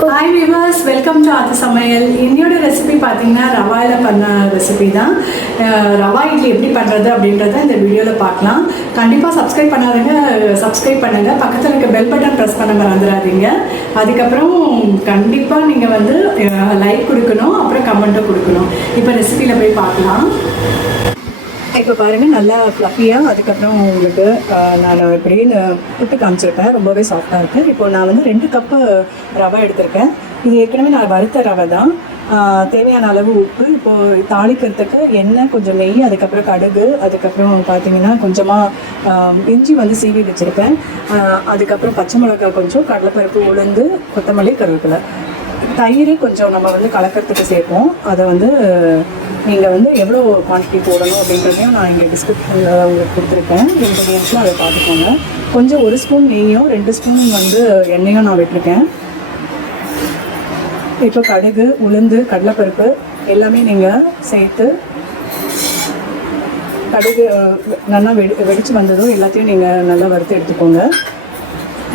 Hi viewers, welcome to Adu Samayal. இன்னையோட recipe பார்த்தீங்கன்னா ரவாயில் பண்ண ரெசிபி தான். ரவா இட்லி எப்படி பண்ணுறது அப்படின்றத இந்த வீடியோவில் பார்க்கலாம். கண்டிப்பாக சப்ஸ்கிரைப் பண்ணாதீங்க, சப்ஸ்கிரைப் பண்ணுங்கள். பக்கத்தில் இருக்க பெல் பட்டன் ப்ரெஸ் பண்ண மறந்துடாதீங்க. அதுக்கப்புறம் கண்டிப்பாக நீங்கள் வந்து லைக் கொடுக்கணும், அப்புறம் கமெண்ட்டும் கொடுக்கணும். இப்போ ரெசிபியில் போய் பார்க்கலாம். இப்போ பாருங்கள், நல்லா ஃப்ளஃபியாக, அதுக்கப்புறம் உங்களுக்கு நான் இப்படின்னு புட்டு காமிச்சிருக்கேன். ரொம்பவே சாஃப்டாக இருக்குது. இப்போ நான் வந்து 2 கப்பு ரவை எடுத்திருக்கேன். இது ஏற்கனவே நான் வறுத்த ரவை தான். தேவையான அளவு உப்பு, இப்போது தாளிக்கிறதுக்கு எண்ணெய், கொஞ்சம் நெய், அதுக்கப்புறம் கடுகு, அதுக்கப்புறம் பார்த்தீங்கன்னா கொஞ்சமாக இஞ்சி வந்து சீவி வச்சுருக்கேன். அதுக்கப்புறம் பச்சை மிளகாய் கொஞ்சம், கடலைப்பருப்பு, உளுந்து, கொத்தமல்லி, கருவேப்பிலை, தயிர் கொஞ்சம் நம்ம வந்து கலக்கிறதுக்கு சேர்ப்போம். அதை வந்து நீங்கள் வந்து எவ்வளோ குவான்டிட்டி போடணும் அப்படின்றதையும் நான் இங்கே டிஸ்கிரிப்ஷனில் உங்களுக்கு கொடுத்துருக்கேன். இன்க்ரீடியன்ஸும் அதை பார்த்துக்கோங்க. கொஞ்சம் 1 ஸ்பூன் நெய்யும் 2 ஸ்பூன் வந்து எண்ணெயும் நான் விட்டுருக்கேன். இப்போ கடுகு, உளுந்து, கடலைப்பருப்பு எல்லாமே நீங்கள் சேர்த்து கடுகு நல்லா வெடித்து வந்ததும் எல்லாத்தையும் நீங்கள் நல்லா வறுத்து எடுத்துக்கோங்க.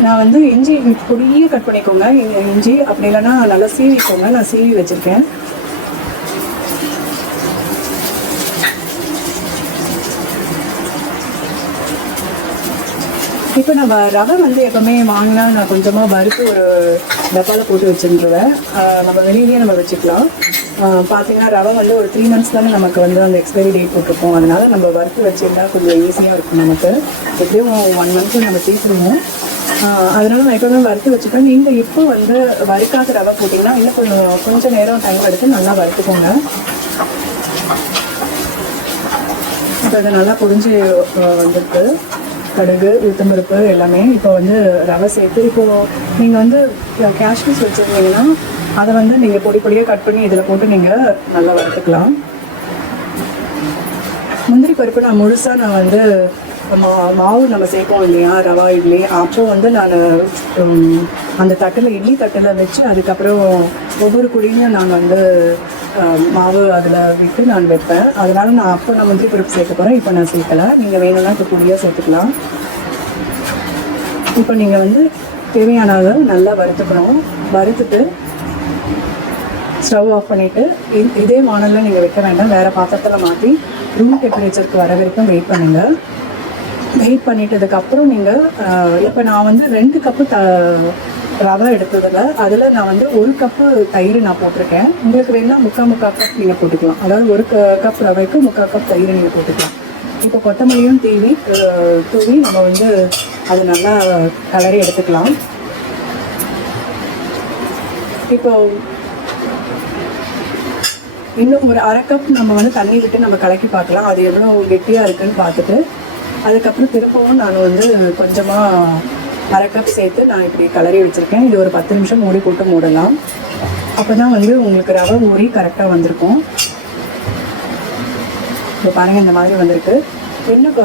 நான் வந்து இஞ்சி பொடியே கட் பண்ணிக்கோங்க. இஞ்சி அப்படி இல்லைன்னா நல்லா சீவிக்கோங்க. நான் சீவி வச்சுருக்கேன். இப்போ நம்ம ரவை வந்து எப்போவுமே வாங்கினா நான் கொஞ்சமாக வறுத்து ஒரு டப்பாவில் போட்டு வச்சுருவேன். நம்ம வெளியிலேயே நம்ம வச்சுக்கலாம். பார்த்தீங்கன்னா ரவை வந்து ஒரு 3 months தானே நமக்கு வந்து அந்த எக்ஸ்பைரி டேட் போட்டிருப்போம். அதனால் நம்ம வறுத்து வச்சுருந்தா கொஞ்சம் ஈஸியாக இருக்கும். நமக்கு எப்படியும் 1 month நம்ம தீர்த்துருவோம். அதனால நான் எப்போவுமே வறுத்து வச்சுப்பேன். நீங்கள் இப்போ வந்து வறுக்காத ரவை போட்டிங்கன்னா இன்னும் கொஞ்சம் நேரம் டைம் எடுத்து நல்லா வறுத்துக்கோங்க. இப்போ அதை நல்லா பொரிஞ்சு வந்துருக்கு. கடுகு, உளுத்தம்பருப்பு எல்லாமே இப்போ வந்து ரவை சேர்த்து, இப்போது நீங்கள் வந்து கேஷ்யூஸ் வச்சுருந்தீங்கன்னா அதை வந்து நீங்கள் பொடி பொடியாக கட் பண்ணி இதில் போட்டு நீங்கள் நல்லா வறுத்துக்கலாம். முந்திரி பருப்பு நான் முழுசாக நான் வந்து மாவு நம்ம சேர்ப்போம் இல்லையா ரவா இட்லி, அப்போது வந்து நான் அந்த தட்டில் இட்லி தட்டில் வச்சு அதுக்கப்புறம் ஒவ்வொரு குழியும் நான் வந்து மாவு அதில் விட்டு நான் வைப்பேன். அதனால் நான் முந்திரி பருப்பு சேர்க்க போகிறேன். இப்போ நான் சேர்க்கலை. நீங்கள் வேணும்னா இப்போ குழியாக சேர்த்துக்கலாம். இப்போ நீங்கள் வந்து தேவையான அளவு நல்லா வறுத்துக்கணும். வறுத்துட்டு ஸ்டவ் ஆஃப் பண்ணிவிட்டு இதே வானலில் நீங்கள் வைக்க வேண்டாம், வேறு பாத்திரத்தில் மாற்றி ரூம் டெம்பரேச்சருக்கு வர வரைக்கும் வெயிட் பண்ணுங்கள். வெயிட் பண்ணிட்டதுக்கப்புறம் நீங்கள் இப்போ நான் வந்து 2 கப்பு ரவை எடுத்ததில் அதில் நான் வந்து 1 கப்பு தயிர் நான் போட்டிருக்கேன். உங்களுக்கு வேணால் முக்கால் கப் நீங்கள் போட்டுக்கலாம். அதாவது 1 கப் ரவைக்கு 3/4 கப் தயிர் நீங்கள் போட்டுக்கலாம். இப்போ கொத்தமல்லியும் தூவி நம்ம வந்து அது நல்லா கலரி எடுத்துக்கலாம். இப்போ இன்னும் ஒரு 1/2 கப் நம்ம வந்து தண்ணி விட்டு நம்ம கலக்கி பார்க்கலாம், அது எவ்வளோ கெட்டியாக இருக்குதுன்னு பார்த்துட்டு. அதுக்கப்புறம் திருப்பவும் நான் வந்து கொஞ்சமாக 1/2 கப் சேர்த்து நான் இப்படி கலரி வச்சுருக்கேன். இது ஒரு 10 நிமிஷம் மூடி போட்டு மூடலாம். அப்போ தான் வந்து உங்களுக்கு ரவை ஊறி கரெக்டாக வந்திருக்கும். இப்போ பாருங்கள், இந்த மாதிரி வந்திருக்கு. இன்னும்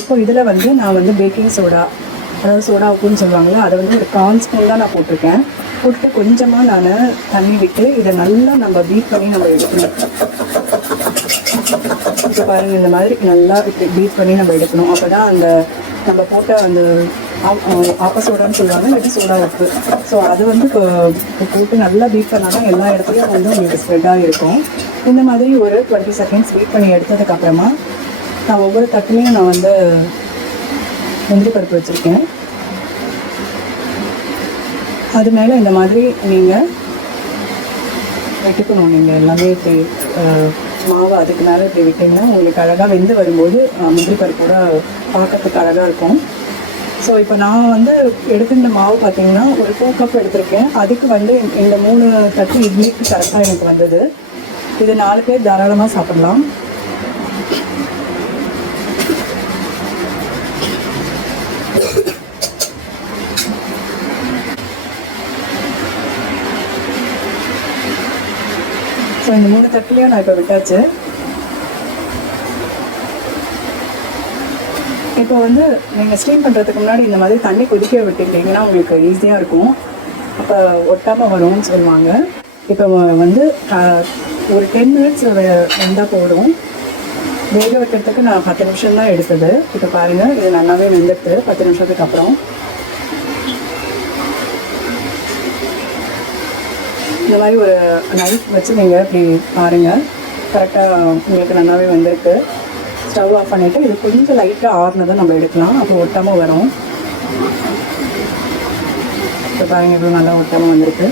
இப்போ இதில் வந்து நான் வந்து பேக்கிங் சோடா, அதாவது சோடா உப்புன்னு சொல்லுவாங்களே, அதை வந்து ஒரு 1/4 ஸ்பூன் தான் நான் போட்டிருக்கேன். போட்டு கொஞ்சமாக நான் தண்ணி விட்டு இதை நல்லா நம்ம பீட் பண்ணி நம்ம எடுக்கணும். இப்போ பாருங்கள், இந்த மாதிரி நல்லா பீட் பண்ணி நம்ம எடுக்கணும். அப்போ தான் அந்த நம்ம போட்ட அந்த ஆப்பசோடான்னு சொல்லுவாங்க, இல்லாட்டி சோடா உப்பு. ஸோ அது வந்து போட்டு நல்லா பீட் பண்ணால் தான் எல்லா இடத்துலையும் வந்து உங்களுக்கு ஸ்ப்ரெட்டாக இருக்கும். இந்த மாதிரி ஒரு 20 செகண்ட்ஸ் பீட் பண்ணி எடுத்ததுக்கப்புறமா நான் ஒவ்வொரு தட்டுலையும் நான் வந்து முந்திரி பருப்பு வச்சுருக்கேன். அது மேலே இந்த மாதிரி நீங்கள் வெட்டிக்கணும். நீங்கள் எல்லாமே மாவு அதுக்கு மேலே இப்படி விட்டிங்கன்னா உங்களுக்கு அழகாக வெந்து வரும்போது முந்திரி பருப்போட பார்க்கறதுக்கு அழகாக இருக்கும். ஸோ இப்போ நான் வந்து எடுத்துக்கிட்ட மாவு பார்த்திங்கன்னா ஒரு 2 கப் எடுத்திருக்கேன். அதுக்கு வந்து இந்த 3 தட்டு இட்லிக்கு கரெக்டாக எனக்கு வந்தது. இது 4 பேர் தாராளமாக சாப்பிடலாம். ஸோ இந்த 3 தட்டுலையும் நான் இப்போ விட்டாச்சு. இப்போ வந்து நீங்கள் ஸ்டீம் பண்ணுறதுக்கு முன்னாடி இந்த மாதிரி தண்ணி கொதிக்க விட்டுக்கிட்டிங்கன்னா உங்களுக்கு ஈஸியாக இருக்கும். அப்போ ஒட்டாமல் வரும்னு சொல்லுவாங்க. இப்போ வந்து ஒரு 10 மினிட்ஸ் வெந்தால் போடும். வேக வைக்கிறதுக்கு நான் 10 நிமிஷம் தான் எடுத்தது. இப்போ பாருங்கள், இது நல்லாவே வெந்துடுது 10 நிமிஷத்துக்கு அப்புறம். இந்த மாதிரி ஒரு நைஃப் வச்சு நீங்கள் இப்படி பாருங்கள், கரெக்டாக உங்களுக்கு நல்லாவே வந்திருக்கு. ஸ்டவ் ஆஃப் பண்ணிவிட்டு இது கொஞ்சம் லைட்டாக ஆறுனதும் நம்ம எடுக்கலாம், அப்போ ஒட்டாமல் வரும். இப்போ பாருங்கள் இவ்வளோ நல்லா ஒட்டாமல் வந்திருக்கு,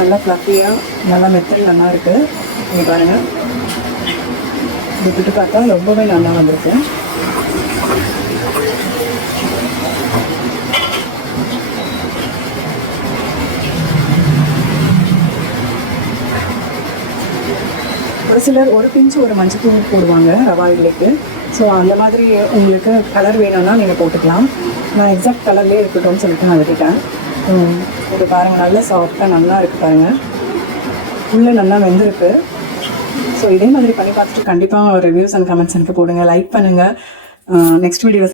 நல்லா ஃப்ளஃபியாக நல்லா மெத்தட் நல்லா இருக்குது. நீங்கள் பாருங்கள், இது விட்டு பார்த்தா ரொம்பவே நல்லா வந்திருக்கு. ஒரு சிலர் ஒரு பிஞ்சு ஒரு மஞ்சத்தூள் போடுவாங்க ரவா இட்லிக்கு. ஸோ அந்த மாதிரி உங்களுக்கு கலர் வேணும்னா நீங்கள் போட்டுக்கலாம். நான் எக்ஸாக்ட் கலர்லேயே இருக்கட்டும்னு சொல்லிட்டு நான் விட்டுட்டேன். இது பாருங்கள், நல்லா சாஃப்டாக நல்லா இருக்குது பாருங்கள், உள்ளே நல்லா வெந்திருக்கு. ஸோ இதே மாதிரி பண்ணி பார்த்துட்டு கண்டிப்பாக ரிவ்யூஸ் அண்ட் கமெண்ட்ஸ் எனக்கு போடுங்க, லைக் பண்ணுங்கள். நெக்ஸ்ட் வீடியோவில்